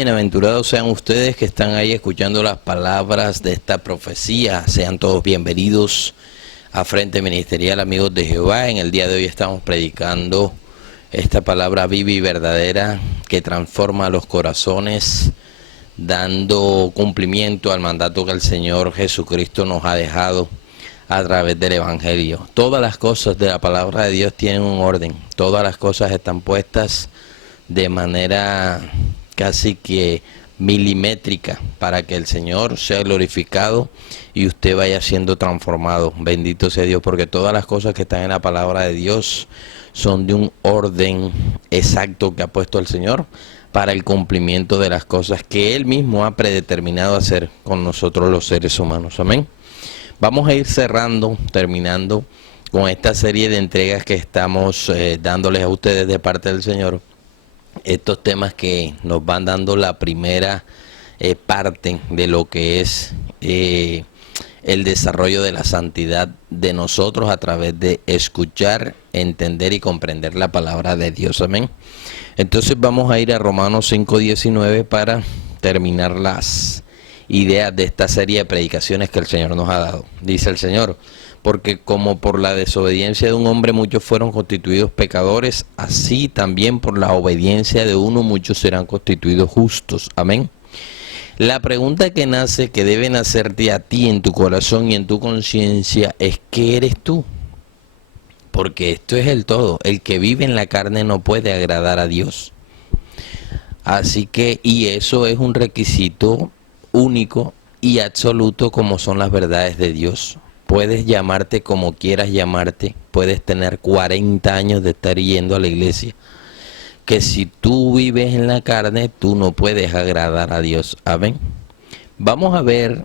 bienaventurados sean ustedes que están ahí escuchando las palabras de esta profecía. Sean todos bienvenidos a Frente Ministerial, amigos de Jehová. En el día de hoy estamos predicando esta palabra viva y verdadera que transforma los corazones, dando cumplimiento al mandato que el Señor Jesucristo nos ha dejado a través del Evangelio. Todas las cosas de la palabra de Dios tienen un orden. Todas las cosas están puestas de manera casi que milimétrica para que el Señor sea glorificado y usted vaya siendo transformado. Bendito sea Dios, porque todas las cosas que están en la palabra de Dios son de un orden exacto que ha puesto el Señor para el cumplimiento de las cosas que Él mismo ha predeterminado hacer con nosotros los seres humanos. Amén. Vamos a ir cerrando, terminando con esta serie de entregas que estamos dándoles a ustedes de parte del Señor. Estos temas que nos van dando la primera parte de lo que es el desarrollo de la santidad de nosotros a través de escuchar, entender y comprender la palabra de Dios. Amén. Entonces vamos a ir a Romanos 5:19 para terminar las ideas de esta serie de predicaciones que el Señor nos ha dado. Dice el Señor: porque como por la desobediencia de un hombre muchos fueron constituidos pecadores, así también por la obediencia de uno muchos serán constituidos justos. Amén. La pregunta que nace, que debe nacerte a ti en tu corazón y en tu conciencia, es: ¿qué eres tú? Porque esto es el todo. El que vive en la carne no puede agradar a Dios. Así que, y eso es un requisito único y absoluto, como son las verdades de Dios. Puedes llamarte como quieras llamarte, puedes tener 40 años de estar yendo a la iglesia, que si tú vives en la carne, tú no puedes agradar a Dios. Amén. Vamos a ver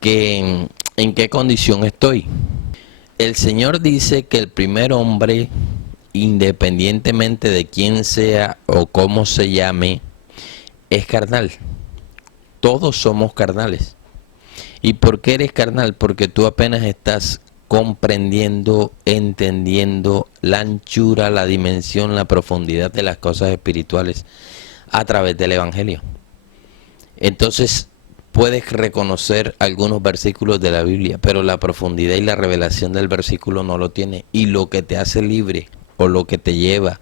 que, en qué condición estoy. El Señor dice que el primer hombre, independientemente de quién sea o cómo se llame, es carnal. Todos somos carnales. ¿Y por qué eres carnal? Porque tú apenas estás comprendiendo, entendiendo la anchura, la dimensión, la profundidad de las cosas espirituales a través del Evangelio. Entonces puedes reconocer algunos versículos de la Biblia, pero la profundidad y la revelación del versículo no lo tiene. Y lo que te hace libre o lo que te lleva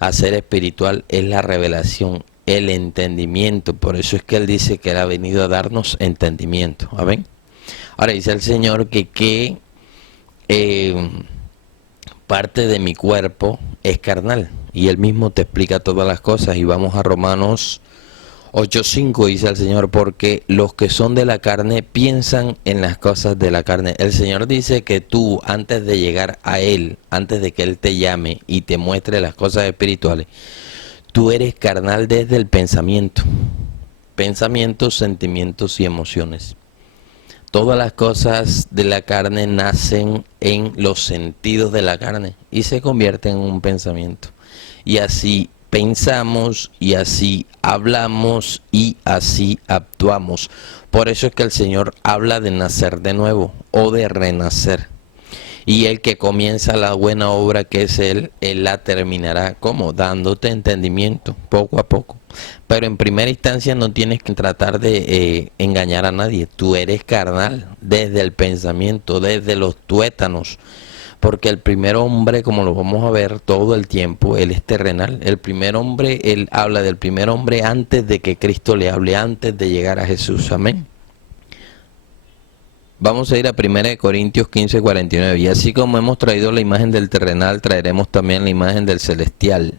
a ser espiritual es la revelación, el entendimiento. Por eso es que Él dice que Él ha venido a darnos entendimiento. ¿Amén? Ahora dice el Señor que parte de mi cuerpo es carnal. Y Él mismo te explica todas las cosas. Y vamos a Romanos 8:5, dice el Señor: porque los que son de la carne piensan en las cosas de la carne. El Señor dice que tú, antes de llegar a Él, antes de que Él te llame y te muestre las cosas espirituales, tú eres carnal desde el pensamiento. Pensamientos, sentimientos y emociones. Todas las cosas de la carne nacen en los sentidos de la carne y se convierten en un pensamiento. Y así pensamos, y así hablamos, y así actuamos. Por eso es que el Señor habla de nacer de nuevo o de renacer. Y el que comienza la buena obra, que es Él la terminará. ¿Cómo? Dándote entendimiento, poco a poco. Pero en primera instancia no tienes que tratar de engañar a nadie. Tú eres carnal desde el pensamiento, desde los tuétanos. Porque el primer hombre, como lo vamos a ver todo el tiempo, él es terrenal. El primer hombre, Él habla del primer hombre antes de que Cristo le hable, antes de llegar a Jesús. Amén. Vamos a ir a 1 Corintios 15:49. Y así como hemos traído la imagen del terrenal, traeremos también la imagen del celestial.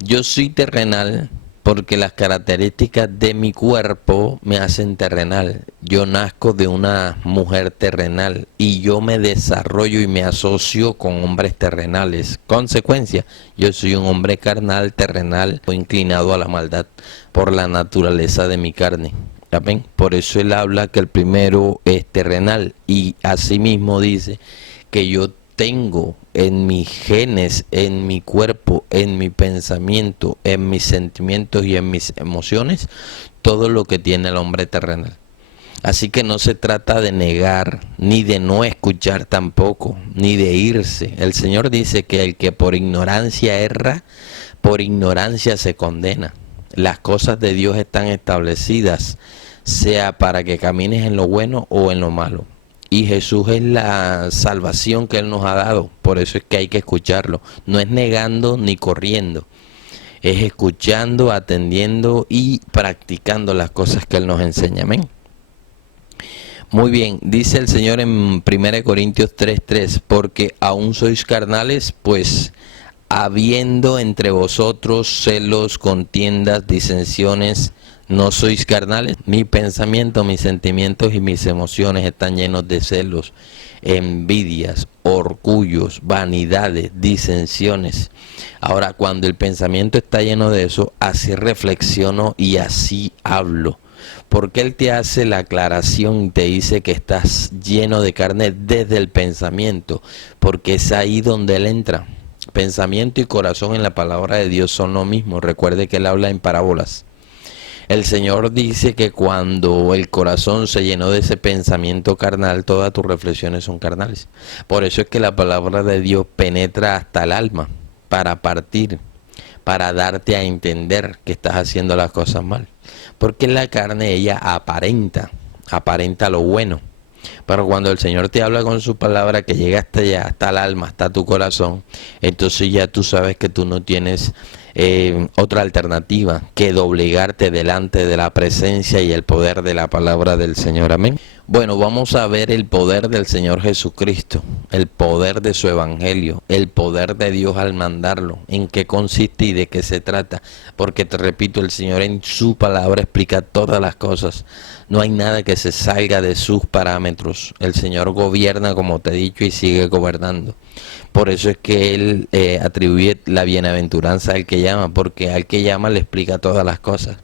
Yo soy terrenal porque las características de mi cuerpo me hacen terrenal. Yo nazco de una mujer terrenal y yo me desarrollo y me asocio con hombres terrenales. Consecuencia, yo soy un hombre carnal, terrenal o inclinado a la maldad por la naturaleza de mi carne. ¿Amén? Por eso Él habla que el primero es terrenal y asimismo dice que yo tengo en mis genes, en mi cuerpo, en mi pensamiento, en mis sentimientos y en mis emociones todo lo que tiene el hombre terrenal. Así que no se trata de negar, ni de no escuchar tampoco, ni de irse. El Señor dice que el que por ignorancia erra, por ignorancia se condena. las cosas de Dios están establecidas, sea para que camines en lo bueno o en lo malo. Y Jesús es la salvación que Él nos ha dado, por eso es que hay que escucharlo. No es negando ni corriendo, es escuchando, atendiendo y practicando las cosas que Él nos enseña. Amén. Muy bien, dice el Señor en 1 Corintios 3:3, porque aún sois carnales, pues habiendo entre vosotros celos, contiendas, disensiones, ¿no sois carnales? Mi pensamiento, mis sentimientos y mis emociones están llenos de celos, envidias, orgullos, vanidades, disensiones. Ahora, cuando el pensamiento está lleno de eso, así reflexiono y así hablo. Porque Él te hace la aclaración y te dice que estás lleno de carne desde el pensamiento, porque es ahí donde Él entra. Pensamiento y corazón en la palabra de Dios son lo mismo. Recuerde que Él habla en parábolas. El Señor dice que cuando el corazón se llenó de ese pensamiento carnal, todas tus reflexiones son carnales. Por eso es que la palabra de Dios penetra hasta el alma para partir, para darte a entender que estás haciendo las cosas mal. Porque la carne, ella aparenta lo bueno. Pero cuando el Señor te habla con su palabra que llega hasta allá, hasta el alma, hasta tu corazón, entonces ya tú sabes que tú no tienes otra alternativa que doblegarte delante de la presencia y el poder de la palabra del Señor. Amén. Bueno, vamos a ver el poder del Señor Jesucristo, el poder de su evangelio, el poder de Dios al mandarlo, en qué consiste y de qué se trata. Porque te repito, el Señor en su palabra explica todas las cosas. No hay nada que se salga de sus parámetros. El Señor gobierna, como te he dicho, y sigue gobernando. Por eso es que Él atribuye la bienaventuranza al que llama, porque al que llama le explica todas las cosas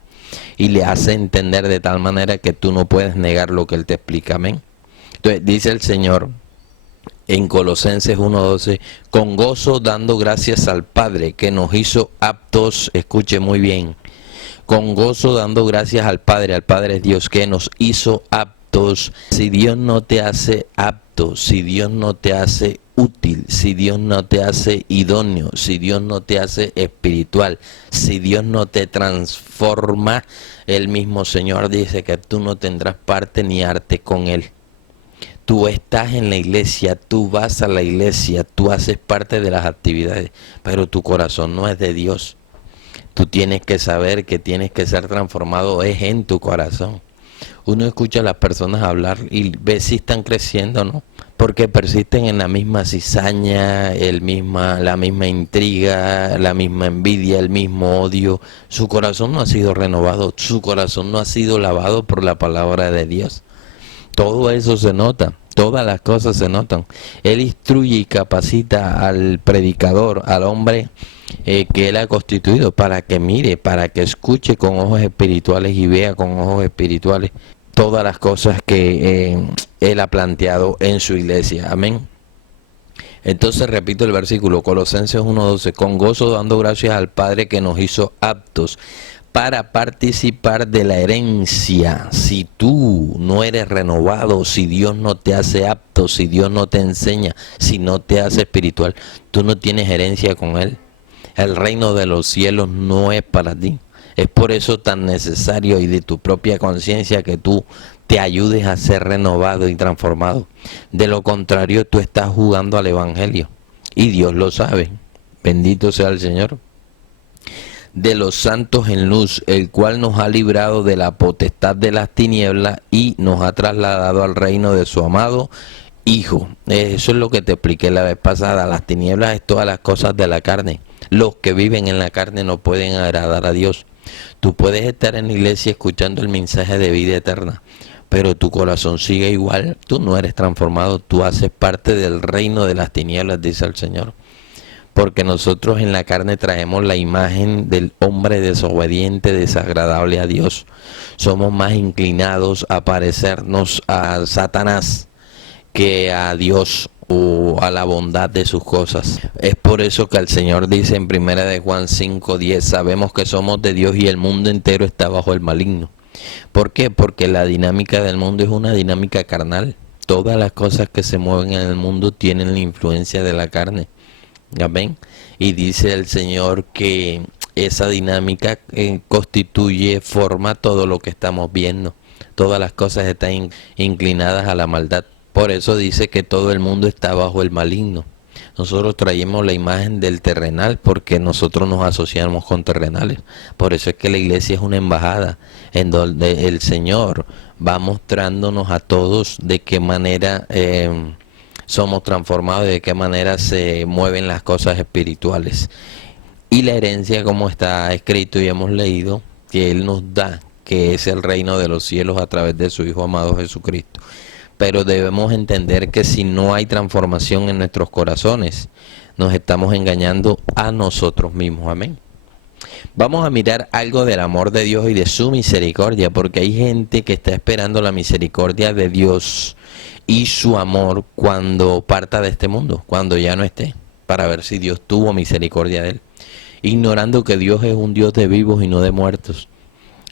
y le hace entender de tal manera que tú no puedes negar lo que Él te explica. Amén. Entonces dice el Señor en Colosenses 1:12, con gozo dando gracias al Padre que nos hizo aptos, escuche muy bien, con gozo dando gracias al Padre es Dios que nos hizo aptos. Si Dios no te hace apto, si Dios no te hace útil, si Dios no te hace idóneo, si Dios no te hace espiritual, si Dios no te transforma, el mismo Señor dice que tú no tendrás parte ni arte con Él. Tú estás en la iglesia, tú vas a la iglesia, tú haces parte de las actividades, pero tu corazón no es de Dios. Tú tienes que saber que tienes que ser transformado, es en tu corazón. Uno escucha a las personas hablar y ve si están creciendo o no, porque persisten en la misma cizaña, la misma intriga, la misma envidia, el mismo odio. Su corazón no ha sido renovado, su corazón no ha sido lavado por la palabra de Dios. Todo eso se nota, todas las cosas se notan. Él instruye y capacita al predicador, al hombre que Él ha constituido, para que mire, para que escuche con ojos espirituales y vea con ojos espirituales todas las cosas que Él ha planteado en su iglesia. Amén. Entonces repito el versículo, Colosenses 1:12, con gozo dando gracias al Padre que nos hizo aptos para participar de la herencia. Si tú no eres renovado, si Dios no te hace apto, si Dios no te enseña, si no te hace espiritual, tú no tienes herencia con Él. El reino de los cielos no es para ti. Es por eso tan necesario y de tu propia conciencia que tú te ayudes a ser renovado y transformado. De lo contrario, tú estás jugando al evangelio y Dios lo sabe. Bendito sea el Señor. De los santos en luz, el cual nos ha librado de la potestad de las tinieblas y nos ha trasladado al reino de su amado Hijo. Eso es lo que te expliqué la vez pasada. Las tinieblas es todas las cosas de la carne. Los que viven en la carne no pueden agradar a Dios. Tú puedes estar en la iglesia escuchando el mensaje de vida eterna, pero tu corazón sigue igual. Tú no eres transformado, tú haces parte del reino de las tinieblas, dice el Señor. Porque nosotros en la carne traemos la imagen del hombre desobediente, desagradable a Dios. Somos más inclinados a parecernos a Satanás que a Dios o a la bondad de sus cosas. Es por eso que el Señor dice en 1 Juan 5:10, sabemos que somos de Dios y el mundo entero está bajo el maligno. ¿Por qué? Porque la dinámica del mundo es una dinámica carnal. Todas las cosas que se mueven en el mundo tienen la influencia de la carne. Amén. Y dice el Señor que esa dinámica constituye, forma todo lo que estamos viendo. Todas las cosas están inclinadas a la maldad. Por eso dice que todo el mundo está bajo el maligno. Nosotros traemos la imagen del terrenal porque nosotros nos asociamos con terrenales. Por eso es que la iglesia es una embajada en donde el Señor va mostrándonos a todos de qué manera somos transformados, de qué manera se mueven las cosas espirituales. Y la herencia, como está escrito y hemos leído, que Él nos da, que es el reino de los cielos a través de su Hijo amado Jesucristo. Pero debemos entender que si no hay transformación en nuestros corazones, nos estamos engañando a nosotros mismos. Amén. Vamos a mirar algo del amor de Dios y de su misericordia, porque hay gente que está esperando la misericordia de Dios y su amor cuando parta de este mundo, cuando ya no esté, para ver si Dios tuvo misericordia de él, ignorando que Dios es un Dios de vivos y no de muertos.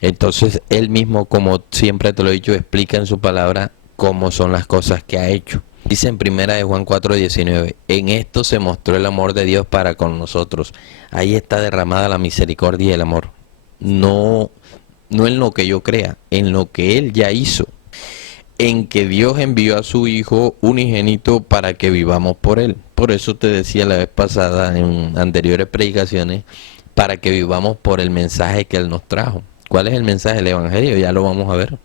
Entonces Él mismo, como siempre te lo he dicho, explica en su palabra cómo son las cosas que ha hecho. Dice en 1 Juan 4:19, en esto se mostró el amor de Dios para con nosotros. Ahí está derramada la misericordia y el amor. No en lo que yo crea, en lo que Él ya hizo. En que Dios envió a su Hijo unigénito para que vivamos por Él. Por eso te decía la vez pasada en anteriores predicaciones, para que vivamos por el mensaje que Él nos trajo. ¿Cuál es el mensaje del Evangelio? Ya lo vamos a ver.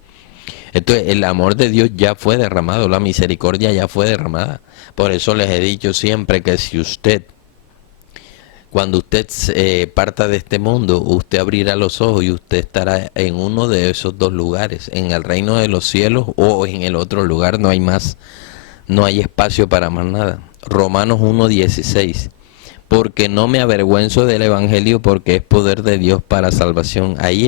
Entonces el amor de Dios ya fue derramado, la misericordia ya fue derramada. Por eso les he dicho siempre que si usted, cuando usted parta de este mundo, usted abrirá los ojos y usted estará en uno de esos dos lugares, en el reino de los cielos o en el otro lugar. No hay más, no hay espacio para más nada. Romanos 1:16, porque no me avergüenzo del Evangelio, porque es poder de Dios para salvación. Ahí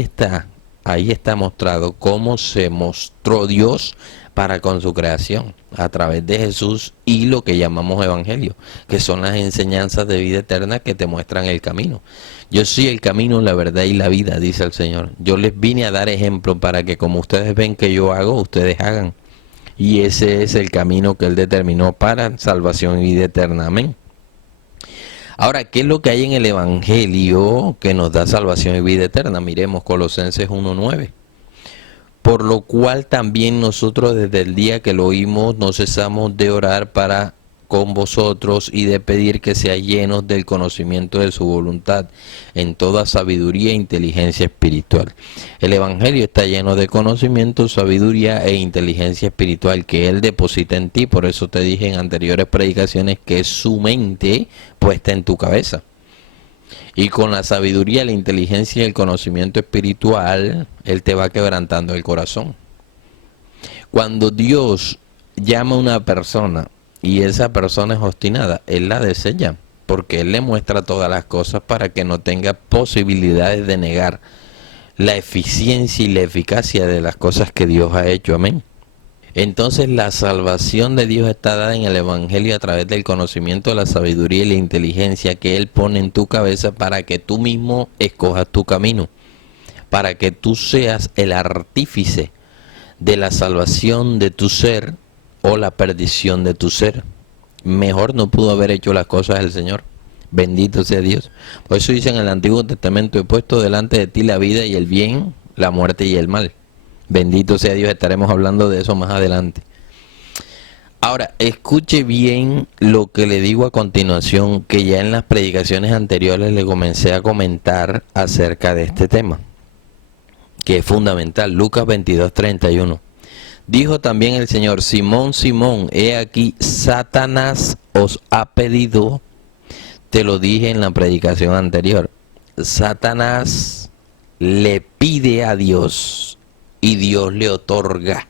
está mostrado cómo se mostró Dios para con su creación, a través de Jesús y lo que llamamos Evangelio, que son las enseñanzas de vida eterna que te muestran el camino. Yo soy el camino, la verdad y la vida, dice el Señor. Yo les vine a dar ejemplo para que como ustedes ven que yo hago, ustedes hagan. Y ese es el camino que Él determinó para salvación y vida eterna. Amén. Ahora, ¿qué es lo que hay en el Evangelio que nos da salvación y vida eterna? Miremos Colosenses 1:9. Por lo cual también nosotros desde el día que lo oímos no cesamos de orar para con vosotros y de pedir que seáis llenos del conocimiento de su voluntad en toda sabiduría e inteligencia espiritual. El Evangelio está lleno de conocimiento, sabiduría e inteligencia espiritual que Él deposita en ti. Por eso te dije en anteriores predicaciones que es su mente puesta en tu cabeza. Y con la sabiduría, la inteligencia y el conocimiento espiritual, Él te va quebrantando el corazón. Cuando Dios llama a una persona y esa persona es obstinada, Él la desella, porque Él le muestra todas las cosas para que no tenga posibilidades de negar la eficiencia y la eficacia de las cosas que Dios ha hecho. Amén. Entonces la salvación de Dios está dada en el Evangelio a través del conocimiento, de la sabiduría y la inteligencia que Él pone en tu cabeza para que tú mismo escojas tu camino, para que tú seas el artífice de la salvación de tu ser o la perdición de tu ser. Mejor no pudo haber hecho las cosas el Señor. Bendito sea Dios. Por eso dice en el Antiguo Testamento, he puesto delante de ti la vida y el bien, la muerte y el mal. Bendito sea Dios, estaremos hablando de eso más adelante. Ahora, escuche bien lo que le digo a continuación, que ya en las predicaciones anteriores le comencé a comentar acerca de este tema, que es fundamental. Lucas 22:31. Dijo también el Señor: Simón, Simón, he aquí, Satanás os ha pedido. Te lo dije en la predicación anterior. Satanás le pide a Dios y Dios le otorga,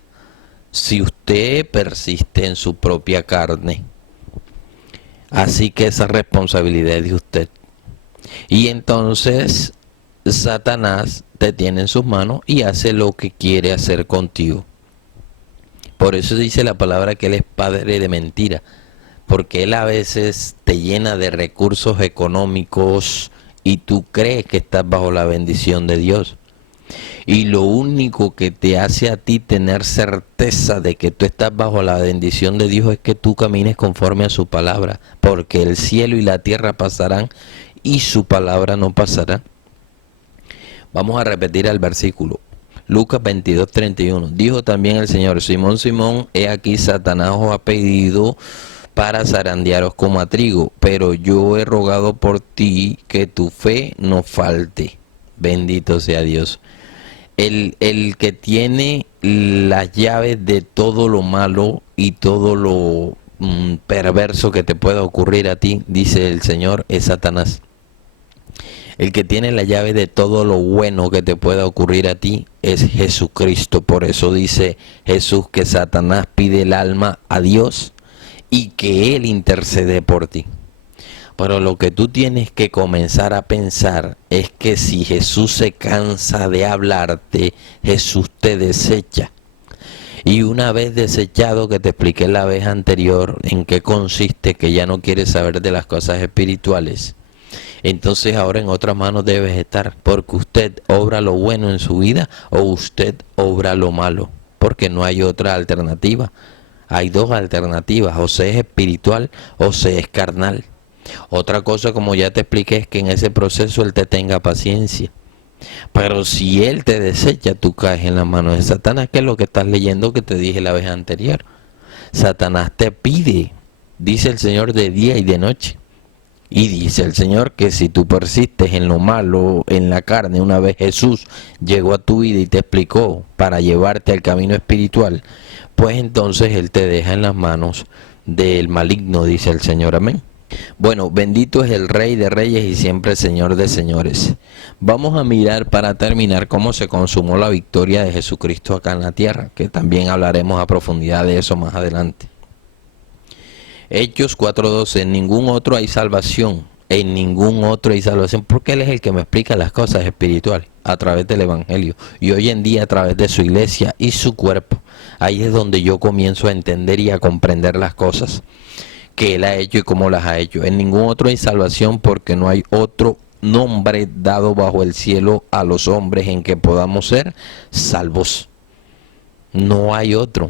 si usted persiste en su propia carne. Así que esa responsabilidad es de usted. Y entonces Satanás te tiene en sus manos y hace lo que quiere hacer contigo. Por eso dice la palabra que Él es padre de mentira, porque Él a veces te llena de recursos económicos y tú crees que estás bajo la bendición de Dios. Y lo único que te hace a ti tener certeza de que tú estás bajo la bendición de Dios es que tú camines conforme a su palabra, porque el cielo y la tierra pasarán y su palabra no pasará. Vamos a repetir el versículo. Lucas 22:31. Dijo también el Señor: Simón, Simón, he aquí Satanás os ha pedido para zarandearos como a trigo, pero yo he rogado por ti que tu fe no falte. Bendito sea Dios. El que tiene las llaves de todo lo malo y todo lo perverso que te pueda ocurrir a ti, dice el Señor, es Satanás. El que tiene la llave de todo lo bueno que te pueda ocurrir a ti es Jesucristo. Por eso dice Jesús que Satanás pide el alma a Dios y que Él intercede por ti. Pero lo que tú tienes que comenzar a pensar es que si Jesús se cansa de hablarte, Jesús te desecha. Y una vez desechado, que te expliqué la vez anterior en qué consiste, que ya no quieres saber de las cosas espirituales, entonces ahora en otras manos debes estar, porque usted obra lo bueno en su vida o usted obra lo malo, porque no hay otra alternativa. Hay dos alternativas: o se es espiritual o se es carnal. Otra cosa, como ya te expliqué, es que en ese proceso Él te tenga paciencia. Pero si Él te desecha, tú caes en las manos de Satanás, que es lo que estás leyendo que te dije la vez anterior. Satanás te pide, dice el Señor, de día y de noche. Y dice el Señor que si tú persistes en lo malo, en la carne, una vez Jesús llegó a tu vida y te explicó para llevarte al camino espiritual, pues entonces Él te deja en las manos del maligno, dice el Señor. Amén. Bueno, bendito es el Rey de Reyes y siempre Señor de Señores. Vamos a mirar para terminar cómo se consumó la victoria de Jesucristo acá en la tierra, que también hablaremos a profundidad de eso más adelante. Hechos 4:12, en ningún otro hay salvación, en ningún otro hay salvación, porque Él es el que me explica las cosas espirituales a través del Evangelio y hoy en día a través de su iglesia y su cuerpo. Ahí es donde yo comienzo a entender y a comprender las cosas que Él ha hecho y cómo las ha hecho. En ningún otro hay salvación, porque no hay otro nombre dado bajo el cielo a los hombres en que podamos ser salvos. No hay otro,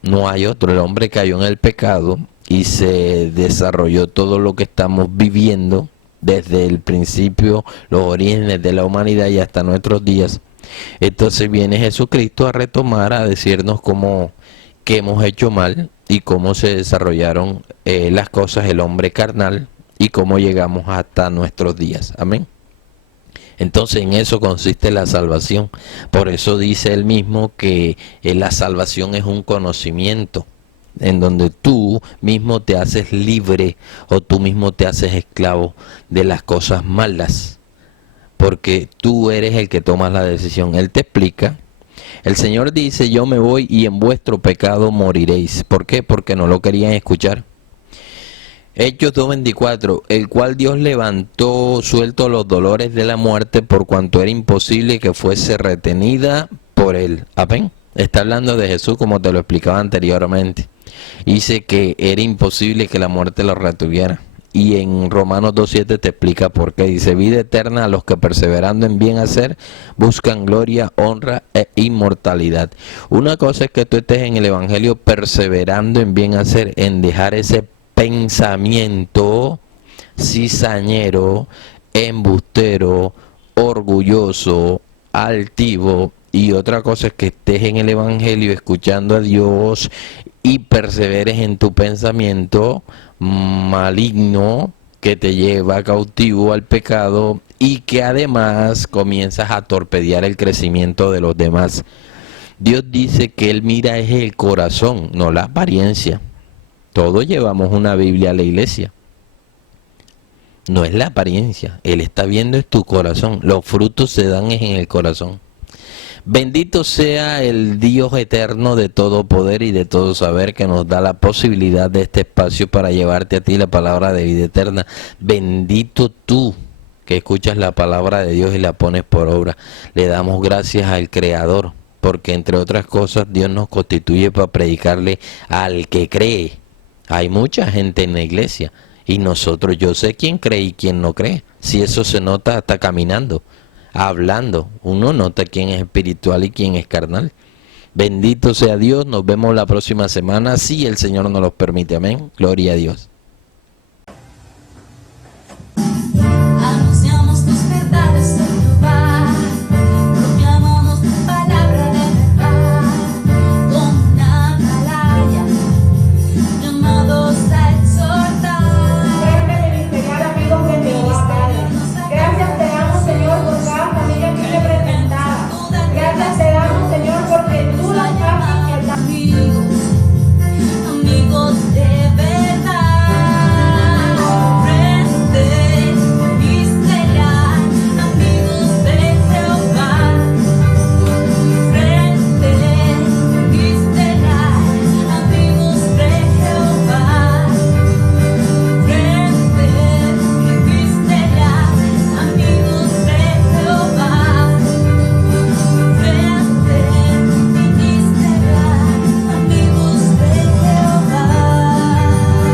no hay otro. El hombre cayó en el pecado y se desarrolló todo lo que estamos viviendo desde el principio, los orígenes de la humanidad y hasta nuestros días. Entonces viene Jesucristo a retomar, a decirnos cómo que hemos hecho mal y cómo se desarrollaron las cosas, el hombre carnal, y cómo llegamos hasta nuestros días. Amén. Entonces en eso consiste la salvación. Por eso dice él mismo que la salvación es un conocimiento, en donde tú mismo te haces libre o tú mismo te haces esclavo de las cosas malas, porque tú eres el que tomas la decisión. Él te explica. El Señor dice: yo me voy y en vuestro pecado moriréis. ¿Por qué? Porque no lo querían escuchar. Hechos 2:24, el cual Dios levantó suelto los dolores de la muerte, por cuanto era imposible que fuese retenida por él. Amén. Está hablando de Jesús, como te lo explicaba anteriormente. Dice que era imposible que la muerte lo retuviera. Y en Romanos 2:7 te explica por qué. Dice: vida eterna a los que perseverando en bien hacer buscan gloria, honra e inmortalidad. Una cosa es que tú estés en el Evangelio perseverando en bien hacer, en dejar ese pensamiento cizañero, embustero, orgulloso, altivo. Y otra cosa es que estés en el Evangelio escuchando a Dios y perseveres en tu pensamiento maligno que te lleva cautivo al pecado y que además comienzas a torpedear el crecimiento de los demás. Dios dice que Él mira es el corazón, no la apariencia. Todos llevamos una Biblia a la iglesia. No es la apariencia, Él está viendo es tu corazón. Los frutos se dan en el corazón. Bendito sea el Dios eterno de todo poder y de todo saber, que nos da la posibilidad de este espacio para llevarte a ti la palabra de vida eterna. Bendito tú que escuchas la palabra de Dios y la pones por obra. Le damos gracias al Creador, porque entre otras cosas Dios nos constituye para predicarle al que cree. Hay mucha gente en la iglesia y nosotros, yo sé quién cree y quién no cree. Si eso se nota hasta caminando, hablando, uno nota quién es espiritual y quién es carnal. Bendito sea Dios, nos vemos la próxima semana, si el Señor nos lo permite. Amén, gloria a Dios.